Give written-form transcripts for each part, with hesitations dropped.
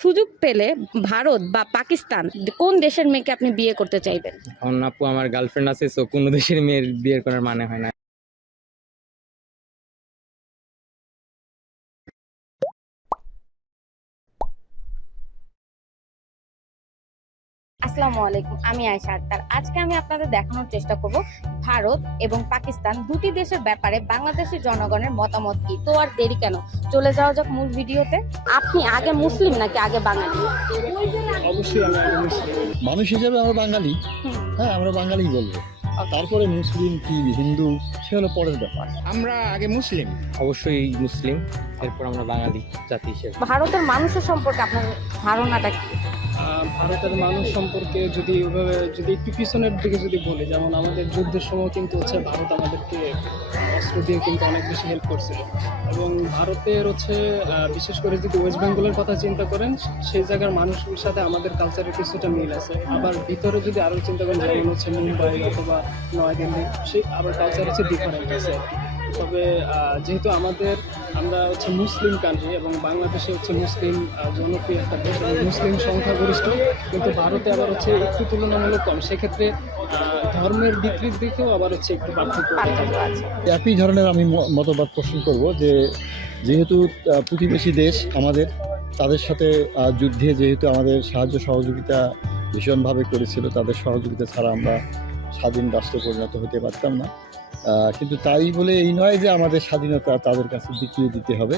সুযোগ পেলে ভারত বা পাকিস্তান কোন দেশের মেয়েকে আপনি বিয়ে করতে চাইবেন? কারণ আপু আমার গার্লফ্রেন্ড আছে, সো কোনো দেশের মেয়ের বিয়ের করার মানে হয় না। আসসালামু আলাইকুম, আমি আয়েশা আক্তার। আজকে আমি আপনাদের দেখানোর চেষ্টা করব ভারত এবং পাকিস্তান দুটি দেশের ব্যাপারে বাংলাদেশের জনগণের মতামত কি। তো আর দেরি কেন, চলে যাওয়া যাক মূল ভিডিওতে। আপনি আগে মুসলিম নাকি আগে বাঙালি? অবশ্যই আমি আগে মুসলিম। মানুষ হিসেবে আমরা বাঙালি। হ্যাঁ, আমরা বাঙালি বলবো। আর তারপরে মুসলিম কি হিন্দু সে হলো পরের ব্যাপার। আমরা আগে মুসলিম। অবশ্যই মুসলিম, এরপর আমরা বাঙালি জাতি হিসেবে। ভারতের মানুষের সম্পর্কে আপনার ধারণাটা কি? ভারতের মানুষ সম্পর্কে যদি একটু পিছনের দিকে যদি বলি, যেমন আমাদের যুদ্ধের সময় কিন্তু ভারত আমাদেরকে অস্ত্র দিয়ে কিন্তু অনেক বেশি হেল্প করছিল। এবং ভারতের বিশেষ করে যদি ওয়েস্ট বেঙ্গলের কথা চিন্তা করেন, সেই জায়গার মানুষের সাথে আমাদের কালচারের কিছুটা মিল আছে। আবার ভিতরে যদি আরও চিন্তা করেন, যেমন মুম্বাই অথবা নয়াদিল্লি, সেই আবার কালচার ডিফারেন্ট আছে। তবে যেহেতু আমরা মুসলিম কান্ট্রি এবং বাংলাদেশে মুসলিম জনপ্রিয় একটা দেশ এবং মুসলিম সংখ্যাগরিষ্ঠ, কিন্তু ভারতে আবার একটু তুলনামূলক কম। সেক্ষেত্রে ধর্মের দিক দিকেও আবার একটু পার্থক্য আছে। একই ধরনের আমি মতবাদ পোষণ করব যে যেহেতু প্রতিবেশী দেশ আমাদের, তাদের সাথে যুদ্ধে যেহেতু আমাদের সাহায্য সহযোগিতা ভীষণভাবে করেছিল, তাদের সহযোগিতা ছাড়া আমরা স্বাধীন রাষ্ট্রে পরিণত হতে পারতাম না। কিন্তু তাই বলে এই নয় যে আমাদের স্বাধীনতা তাদের কাছে বিকিয়ে দিতে হবে।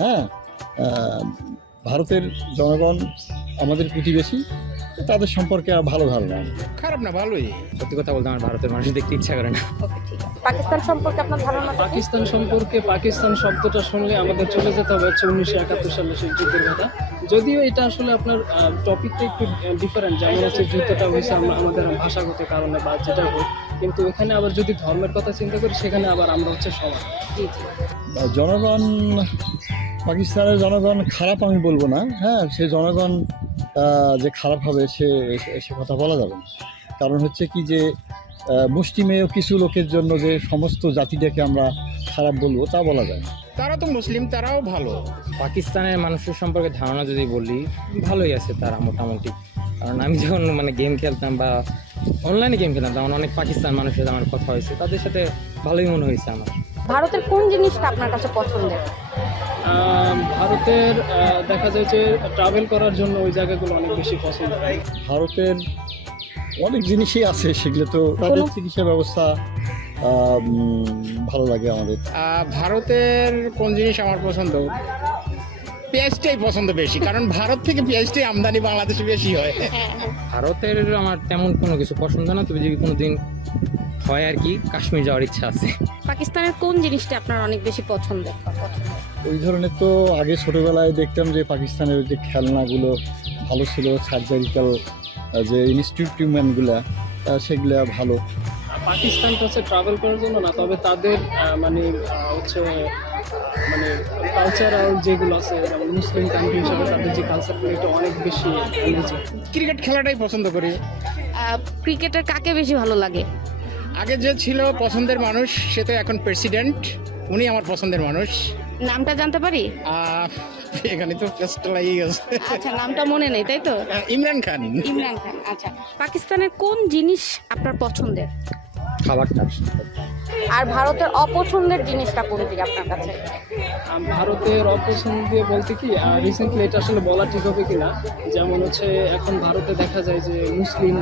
হ্যাঁ, ভারতের জনগণ আমাদের প্রতিবেশী, তাদের সম্পর্কে ভালো ধারণা। খারাপ না, ভালোই। সত্যি কথা বলতে আমার ভারতের মানুষ দেখতে ইচ্ছা করে না। পাকিস্তান সম্পর্কে আপনার ধারণা? পাকিস্তান শব্দটা শুনলে আমাদের চলে যেতে হবে 1971 সালে সেই যুদ্ধের কথা। যদিও এটা আপনার টপিকটা একটু ডিফারেন্ট, যেমন যুদ্ধটা হয়েছে আমাদের ভাষাগত কারণে বা যেটা হোক, কিন্তু এখানে আবার যদি ধর্মের কথা চিন্তা করি, সেখানে আবার আমরা সমান। জনগণ, পাকিস্তানের জনগণ খারাপ আমি বলবো না। হ্যাঁ, সে জনগণ যে খারাপ হবে সে কথা বলা যাবে না। কারণ হচ্ছে কি যে মুষ্টিমেয় কিছু লোকের জন্য যে সমস্ত জাতিটাকে আমরা খারাপ বলবো তা বলা যায় না। তারা তো মুসলিম, তারাও ভালো। পাকিস্তানের মানুষের সম্পর্কে ধারণা যদি বলি, ভালোই আছে তারা মোটামুটি। কারণ আমি যখন গেম খেলতাম বা অনলাইনে গেম খেলতাম, তখন অনেক পাকিস্তান মানুষের আমার কথা হয়েছে, তাদের সাথে ভালোই মনে হয়েছে আমার। ভারতের কোন জিনিসটা আপনার কাছে পছন্দের? ভারতের দেখা যায় যে ট্রাভেল করার জন্য ওই জায়গাগুলো অনেক বেশি পছন্দ। ভারতের অনেক জিনিসই আছে, সেগুলো তো তাদের চিকিৎসা ব্যবস্থা ভালো লাগে আমাদের। ভারতের কোন জিনিস আমার পছন্দ? পেঁয়াজটাই পছন্দ বেশি, কারণ ভারত থেকে পেঁয়াজটাই আমদানি বাংলাদেশে বেশি হয়। ভারতের আমার তেমন কোনো কিছু পছন্দ না, তবে যদি কোনোদিন হয় আর কি, কাশ্মীর যাওয়ার ইচ্ছা আছে। পাকিস্তানের কোন জিনিসটা আপনার অনেক বেশি পছন্দের? ওই ধরনের তো আগে ছোটোবেলায় দেখতাম যে পাকিস্তানের যে খেলনাগুলো ভালো ছিল, সার্জারিক্যাল যে ইনস্ট্রুমেন্টগুলো সেগুলো ভালো। পাকিস্তানটা ট্রাভেল করার জন্য না, তবে তাদের মানে কালচারাল যেগুলো আছে, যেমন মুসলিম কান্ট্রি হিসেবে তাদের যে কালচারগুলো, এটা অনেক বেশি এনার্জি। ক্রিকেট খেলাটাই পছন্দ করি। ক্রিকেটের কাকে বেশি ভালো লাগে? আগে যে ছিল পছন্দের মানুষ, সে তো এখন প্রেসিডেন্ট, উনি আমার পছন্দের মানুষ। নামটা জানতে পারি? এখানে তো পেস্ট লাগিয়ে গেছে। আচ্ছা, নামটা মনে নেই তাই তো? ইমরান খান। ইমরান খান। আচ্ছা, পাকিস্তানের কোন জিনিস আপনার পছন্দের? খাবারটা। আর ভারতের অপছন্দের জিনিসটা কোনটি আপনার কাছে? ভারতের অপছন্দ দিয়ে বলতে কি, রিসেন্টলি এটা বলা ঠিক হবে কিনা, যেমন এখন ভারতে দেখা যায় যে মুসলিম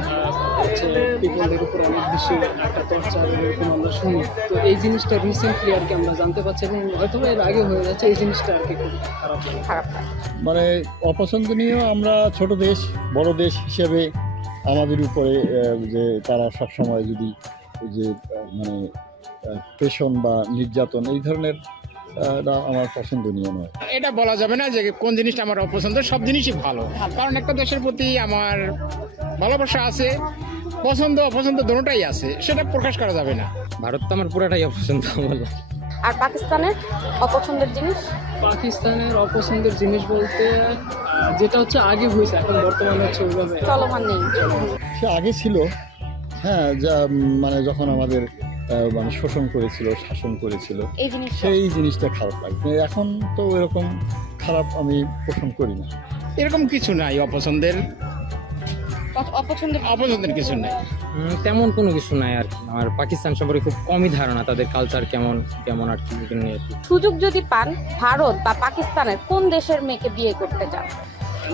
পিপলদের উপর অনেক বেশি একটা টর্চার এরকম আমরা শুনি। তো এই জিনিসটা রিসেন্টলি আর কি আমরা জানতে পারছি, এবং হয়তো এর আগে হয়ে যাচ্ছে। এই জিনিসটা আর কি খুব খারাপ লাগে। মানে অপছন্দনীয়, আমরা ছোট দেশ, বড় দেশ হিসেবে আমাদের উপরে যে তারা সবসময় যদি যে মানে পেশন বা নির্যাতন এই ধরনের আমার পছন্দনীয় নয়। এটা বলা যাবে না যে কোন জিনিসটা আমার অপছন্দ, সব জিনিসই ভালো। কারণ একটা দেশের প্রতি আমার ভালোবাসা আছে, পছন্দ অপছন্দ দুটোটাই আছে, সেটা প্রকাশ করা যাবে না। ভারত তো আমার পুরাটাই অপছন্দ বললাম। আর পাকিস্তানের অপছন্দের জিনিস? পাকিস্তানের অপছন্দের জিনিস বলতে যেটা আগে হয়েছে, এখন বর্তমানে ওইভাবে চলমান নেই। সে আগে ছিল, হ্যাঁ, যা মানে যখন আমাদের মানে শোষণ করেছিল, শাসন করেছিল, সেই জিনিসটা খারাপ লাগবে। এখন তো এরকম খারাপ আমি পোষণ করি না। এরকম কিছু নাই অপছন্দের অপছন্দের কিছু নাই। তেমন কোনো কিছু নাই আর কি। আমার পাকিস্তান সম্পর্কে খুব কমই ধারণা, তাদের কালচার কেমন কেমন আর কি, এগুলো নিয়ে আর কি। সুযোগ যদি পান ভারত বা পাকিস্তানের কোন দেশের মেয়েকে বিয়ে করতে চান?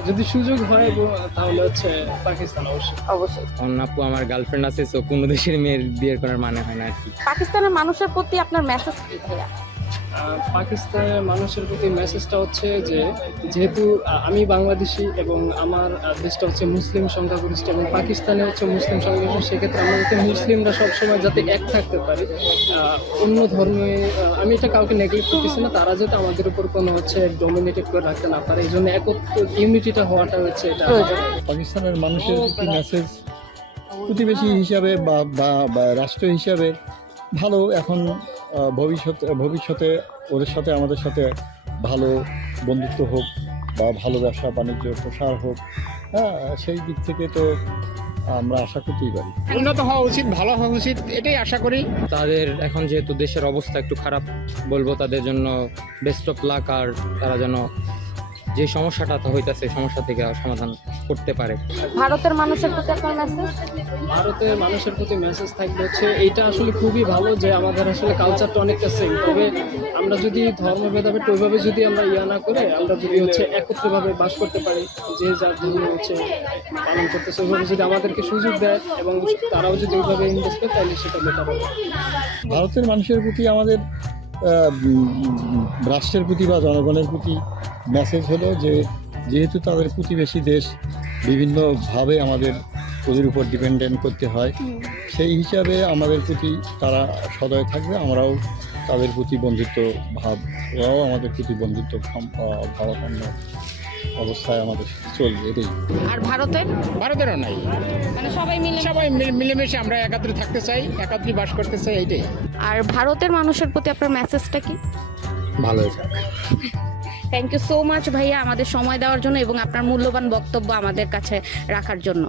যদি সুযোগ হয় তাহলে হচ্ছে পাকিস্তান অবশ্যই। অবশ্যই। অন্য আপু আমার গার্লফ্রেন্ড আছে, তো কোনো দেশের মেয়ের বিয়ে করার মানে হয় না আর কি। পাকিস্তানের মানুষের প্রতি আপনার মেসেজ কি ভাইয়া? পাকিস্তানের মানুষের প্রতি মেসেজটা হচ্ছে যে যেহেতু আমি বাংলাদেশি এবং আমার দেশটা হচ্ছে মুসলিম সংখ্যাগরিষ্ঠ এবং পাকিস্তানে হচ্ছে মুসলিম সংখ্যাগরিষ্ঠ, সেক্ষেত্রে আমরা যাতে মুসলিমরা সবসময় যাতে এক থাকতে পারি, অন্য ধর্মে আমি এটা কাউকে নেগলেক্ট করতেছি না, তারা যাতে আমাদের উপর কোনো হচ্ছে ডমিনেটেড করে রাখতে না পারে, এই জন্য ইউনিটিটা হওয়াটা হচ্ছে এটা পাকিস্তানের মানুষের প্রতি মেসেজ প্রতিবেশী হিসাবে বা রাষ্ট্র হিসাবে ভালো। এখন ভবিষ্যতে ওদের সাথে আমাদের সাথে ভালো বন্ধুত্ব হোক বা ভালো ব্যবসা বাণিজ্য প্রসার হোক, হ্যাঁ, সেই দিক থেকে তো আমরা আশা করতেই পারি। উন্নত হওয়া উচিত, ভালো হওয়া উচিত, এটাই আশা করি। তাদের এখন যেহেতু দেশের অবস্থা একটু খারাপ, বলবো তাদের জন্য বেস্ট অফ লাক, আর তারা যেন যে সমস্যাটা হইতাছে সমস্যা থেকে সমাধান করতে পারে। ভারতের মানুষের প্রতি আপনার মেসেজ? ভারতের মানুষের প্রতি মেসেজ থাকবে হচ্ছে এইটা আসলে খুবই ভালো যে আমাদের আসলে কালচারটা অনেকটা সেম, তবে আমরা যদি ধর্ম ভেদাভেদ ওইভাবে যদি আমরা না করে আমরা যদি হচ্ছে একত্রভাবে বাস করতে পারি, যে যার ধর্ম হচ্ছে পালন করতেছে ওইভাবে যদি আমাদেরকে সুযোগ দেয় এবং তারাও যদি ওইভাবে ইনভেস্ট করে তাহলে সেটা বেটার হবে। ভারতের মানুষের প্রতি আমাদের রাষ্ট্রের প্রতি বা জনগণের প্রতি মেসেজ হলো যে যেহেতু তাদের প্রতিবেশী দেশ, বিভিন্নভাবে আমাদের ওদের উপর ডিপেন্ডেন্ট করতে হয়, সেই হিসাবে আমাদের প্রতি তারা সদয় থাকবে, আমরাও তাদের প্রতি বন্ধুত্ব ভাব, ওরাও আমাদের প্রতি বন্ধুত্ব ভাবাপন্ন অবস্থায় আমাদের সাথে চলবে, এটাই। আর ভারতেরও নাই, মানে সবাই মিলেমিশে আমরা একাত্রে থাকতে চাই, একাত্রে বাস করতে চাই, এইটাই। আর ভারতের মানুষের প্রতি আপনার মেসেজটা কি? ভালো হয়েছে। থ্যাংক ইউ সো মাচ ভাইয়া আমাদের সময় দেওয়ার জন্য এবং আপনার মূল্যবান বক্তব্য আমাদের কাছে রাখার জন্য।